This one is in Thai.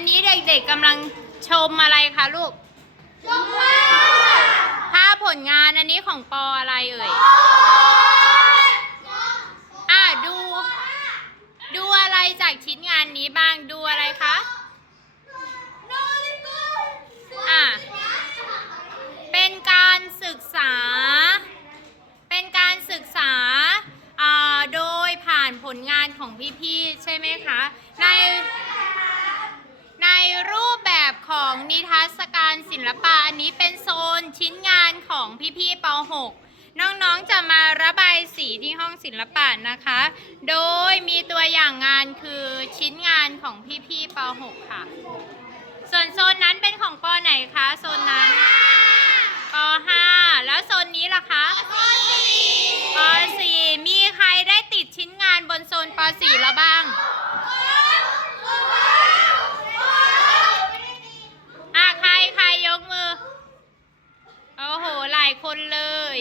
นนี้เด็กๆกำลังชมอะไรคะลูกชมภาพผลงานอันนี้ของปออะไรเอ่ยดูอะไรจากชิ้นงานนี้บ้างดูอะไรคะเป็นการศึกษาโดยผ่านผลงานของพี่ๆใช่ไหมคะในรูปแบบของนิทรรศการศิลปะอันนี้เป็นโซนชิ้นงานของพี่ๆป .6 น้องๆจะมาระบายสีที่ห้องศิลปะนะคะโดยมีตัวอย่างงานคือชิ้นงานของพี่ๆป .6 ค่ะส่วนโซนนั้นเป็นของป ไหนคะโซนนั้นป .5 แล้วโซนนี้ล่ะคะป .4 มีใครได้ติดชิ้นงานบนโซนป .4 แล้วบ้างใครยกมือโอ้โหหลายคนเลย